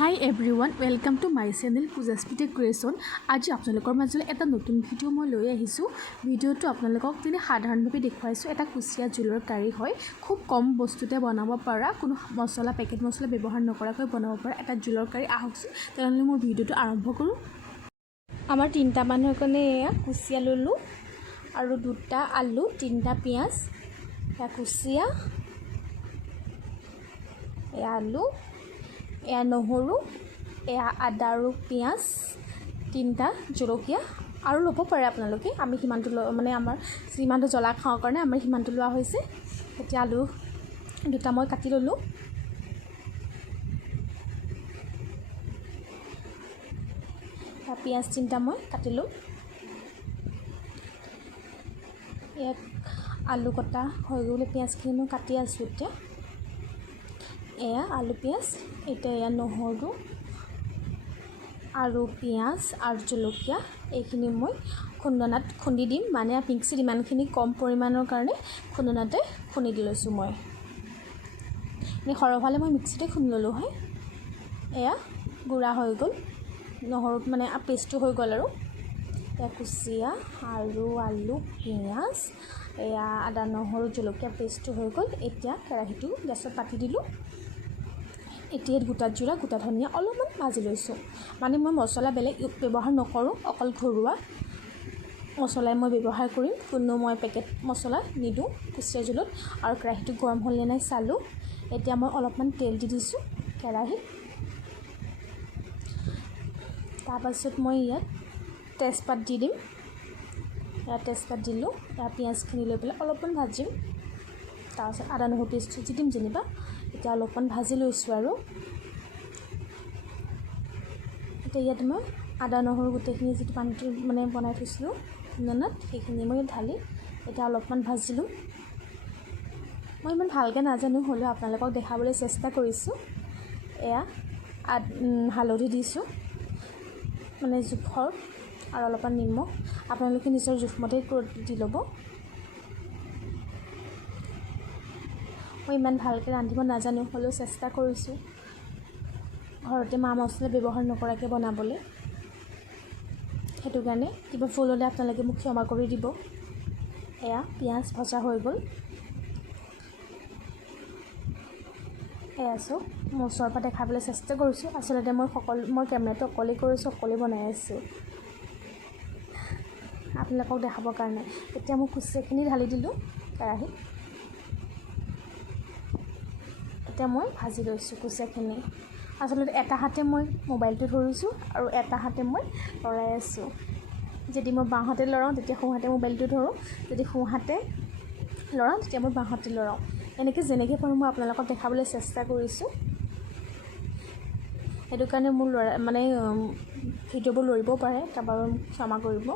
High everyone, welcome to my channel Pujasmita creation. আজি আপোনালোকৰ মাজলৈ এটা নতুন ভিডিঅ' মই লৈ আহিছোঁ। ভিডিঅ'টো আপোনালোকক সাধাৰণভাৱে দেখুৱাইছোঁ। এটা কুচিয়া জোলৰ কাৰী হয়। খুব কম বস্তুতে বনাব পৰা, কোনো মছলা পেকেট মছলা ব্যৱহাৰ নকৰাকৈ বনাব পৰা এটা জোলৰ কাৰী। আহকচোন তেনেহ'লে মোৰ ভিডিঅ'টো আৰম্ভ কৰোঁ। আমাৰ 3টা মানুহৰ কাৰণে এয়া কুচিয়া ল'লোঁ আৰু 2টা আলু, 3টা পিঁয়াজ, এয়া কুচিয়া, এয়া আলু, এয়া নহৰু, এয়া আদা আৰু পিঁয়াজ, 3টা জলকীয়া আৰু ল'ব পাৰে আপোনালোকে। আমি সিমানটো আমাৰ যিমানটো জ্বলা খাওঁ কাৰণে আমাৰ সিমানটো লোৱা হৈছে। এতিয়া আলু 2টা মই কাটি ল'লোঁ। পিঁয়াজ 3টা মই কাটিলোঁ। ইয়াত আলু কটা হৈ গ'লে পিঁয়াজখিনি মই কাটি আছোঁ। এতিয়া এয়া আলু পিঁয়াজ, এতিয়া এয়া নহৰু আৰু পিঁয়াজ আৰু জলকীয়া, এইখিনি মই খুন্দনাত খুন্দি দিম। মানে মিক্সিত ইমানখিনি কম পৰিমাণৰ কাৰণে খুন্দনাতে খুন্দি দি লৈছোঁ মই। এনেই সৰহ হ'লে মই মিক্সিতে খুন্দি ল'লোঁ হয়। এয়া গুড়া হৈ গ'ল, নহৰুত মানে পেষ্টটো হৈ গ'ল আৰু। এয়া কুচিয়া আৰু আলু, পিঁয়াজ, এয়া আদা নহৰু জলকীয়া পেষ্টটো হৈ গ'ল। এতিয়া কেৰাহীটো গেছত পাতি দিলোঁ। এতিয়া গোটা জিৰা, গোটা ধনিয়া অলপমান ভাজি লৈছোঁ। মানে মই মছলা বেলেগ ব্যৱহাৰ নকৰোঁ, অকল ঘৰুৱা মছলাই মই ব্যৱহাৰ কৰিম। কোনো মই পেকেট মছলা নিদিওঁ কুচিয়া জোলত। আৰু কেৰাহীটো গৰম হ'লে নাই চালোঁ। এতিয়া মই অলপমান তেল দি দিছোঁ কেৰাহীত। তাৰপাছত মই ইয়াত তেজপাত দি দিম। ইয়াত তেজপাত দিলোঁ। ইয়াত পিঁয়াজখিনি লৈ পেলাই অলপমান ভাজিম। তাৰপাছত আদা নহৰু পেষ্টটো দি দিম যেনিবা। এতিয়া অলপমান ভাজি লৈছোঁ আৰু। এতিয়া ইয়াত মই আদা নহৰু গোটেইখিনি যিটো পানীটো মানে বনাই থৈছিলোঁ খুন্দনাত, সেইখিনি মই ঢালি এতিয়া অলপমান ভাজিলোঁ। মই ইমান ভালকৈ নাজানো, হ'লেও আপোনালোকক দেখাবলৈ চেষ্টা কৰিছোঁ। এয়া হালধি দিছোঁ, মানে জোখৰ, আৰু অলপমান নিমখ। আপোনালোকে নিজৰ জোখমতে দি ল'ব। মই ইমান ভালকৈ ৰান্ধিব নাজানো, হ'লেও চেষ্টা কৰিছোঁ ঘৰতে মা মছলা ব্যৱহাৰ নকৰাকৈ বনাবলৈ। সেইটো কাৰণে কিবা ভুল হ'লে আপোনালোকে মোক ক্ষমা কৰি দিব। এয়া পিঁয়াজ ভজা হৈ গ'ল। এয়া চাওক, মই ওচৰৰ পৰা দেখাবলৈ চেষ্টা কৰিছোঁ। আচলতে মই কেমেৰাটো অকলেই কৰিছোঁ, অকলেই বনাই আছোঁ আপোনালোকক দেখাবৰ কাৰণে। এতিয়া মই কুচিয়াখিনি ঢালি দিলোঁ কেৰাহীত। এতিয়া মই ভাজি লৈছোঁ কুচিয়াখিনি। আচলতে এটা হাতে মই মোবাইলটো ধৰিছোঁ আৰু এটা হাতে মই লৰাই আছোঁ। যদি মই বাওঁ হাতে লৰাওঁ তেতিয়া সোঁ হাতে মোবাইলটো ধৰোঁ, যদি সোঁ হাতে লৰাওঁ তেতিয়া মই বাওঁ হাতে লৰাওঁ। এনেকৈ যেনেকৈ পাৰোঁ মই আপোনালোকক দেখাবলৈ চেষ্টা কৰিছোঁ। সেইটো কাৰণে মোৰ ভিডিঅ'বোৰ লৰিব পাৰে, তাৰপৰা ক্ষমা কৰিব।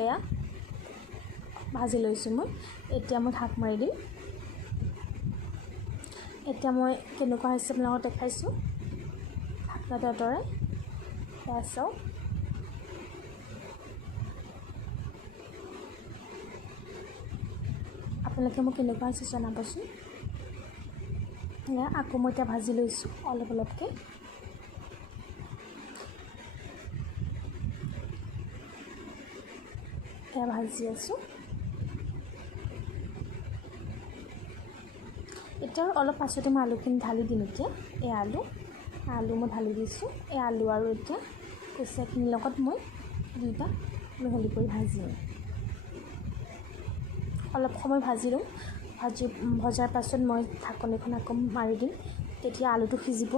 এয়া ভাজি লৈছোঁ মই। এতিয়া মই ঢাক মাৰি দিম। এতিয়া মই কেনেকুৱা হৈছে আপোনালোকক দেখাইছোঁ। ঢাকনাটো আঁতৰাই এয়া চাওক। আপোনালোকে মোক কেনেকুৱা হৈছে জনাবচোন। এয়া আকৌ মই এতিয়া ভাজি লৈছোঁ অলপ অলপকৈ। এয়া ভাজি আছোঁ। এতিয়া অলপ পাছতে মই আলুখিনি ঢালি দিম। এতিয়া এই আলু মই ঢালি দিছোঁ। এই আলু আৰু এতিয়া কুচিয়াখিনিৰ লগত মই 2টা মিহলি কৰি ভাজিম। অলপ সময় ভাজি লওঁ। ভজাৰ পাছত মই ঢাকনিখন আকৌ মাৰি দিম, তেতিয়া আলুটো সিজিব।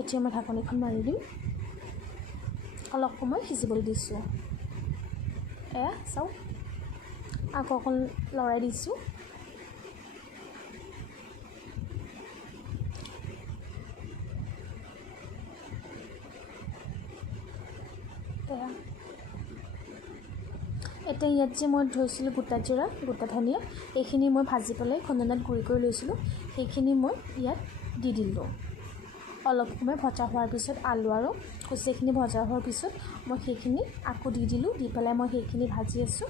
এতিয়া মই ঢাকনিখন মাৰি দিম, অলপ সময় সিজিবলৈ দিছোঁ। এয়া চাওক, আকৌ অকণ লৰাই দিছোঁ। এতিয়া ইয়াত যে মই ধৰিছিলোঁ গোটা জিৰা, গোটা ধনিয়া, এইখিনি মই ভাজি পেলাই খুন্দনাত গুড়ি কৰি লৈছিলোঁ, সেইখিনি মই ইয়াত দি দিলোঁ। অলপ সময় ভজা হোৱাৰ পিছত আলু আৰু কুচিয়াখিনি ভজা হোৱাৰ পিছত মই সেইখিনি আকৌ দি দিলোঁ। দি পেলাই মই সেইখিনি ভাজি আছোঁ।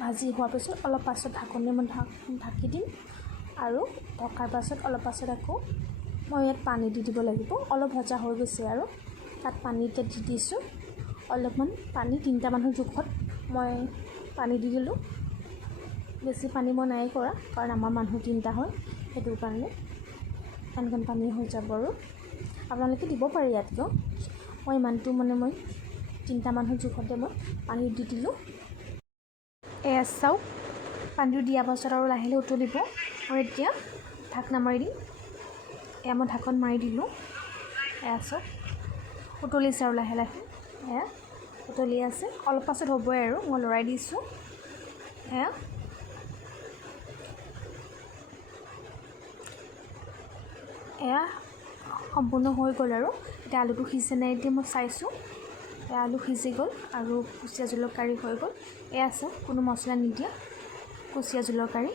ভাজি হোৱাৰ পিছত অলপ পাছত ঢাকনি মই ঢাকি দিম আৰু ঢকাৰ পাছত অলপ পাছত আকৌ মই ইয়াত পানী দি দিব লাগিব। অলপ ভজা হৈ গৈছে আৰু তাত পানী এতিয়া দি দিছোঁ অলপমান পানী, 3টা মানুহৰ জোখত মই পানী দি দিলোঁ। বেছি পানী মই নাই কৰা কাৰণ আমাৰ মানুহ 3টা হয়, সেইটো কাৰণে এনেকণ পানী হৈ যাব আৰু আপোনালোকে দিব পাৰে ইয়াতকৈ। মই ইমানটো মই 3টা মানুহৰ জোখতে মই পানী দি দিলোঁ। এয়া চাওক পানীটো দিয়াৰ পাছত আৰু লাহে লাহে উতলিব আৰু এতিয়া ঢাকনা মাৰি দিম। এয়া মই ঢাকন মাৰি দিলোঁ। এয়া চাওক উতলিছে আৰু লাহে লাহে এয়া উতলি আছে। অলপ পাছত হ'বই আৰু মই লৰাই দিছোঁ। এয়া সম্পূৰ্ণ হৈ গ'ল আৰু এতিয়া আলুটো সিজে নাই এতিয়া মই চাইছোঁ। এয়া আলু সিজি গ'ল আৰু কুচিয়া জোলৰ কাৰী হৈ গ'ল। এয়া চাওক কোনো মছলা নিদিয়া কুচিয়া জোলৰ কাৰী।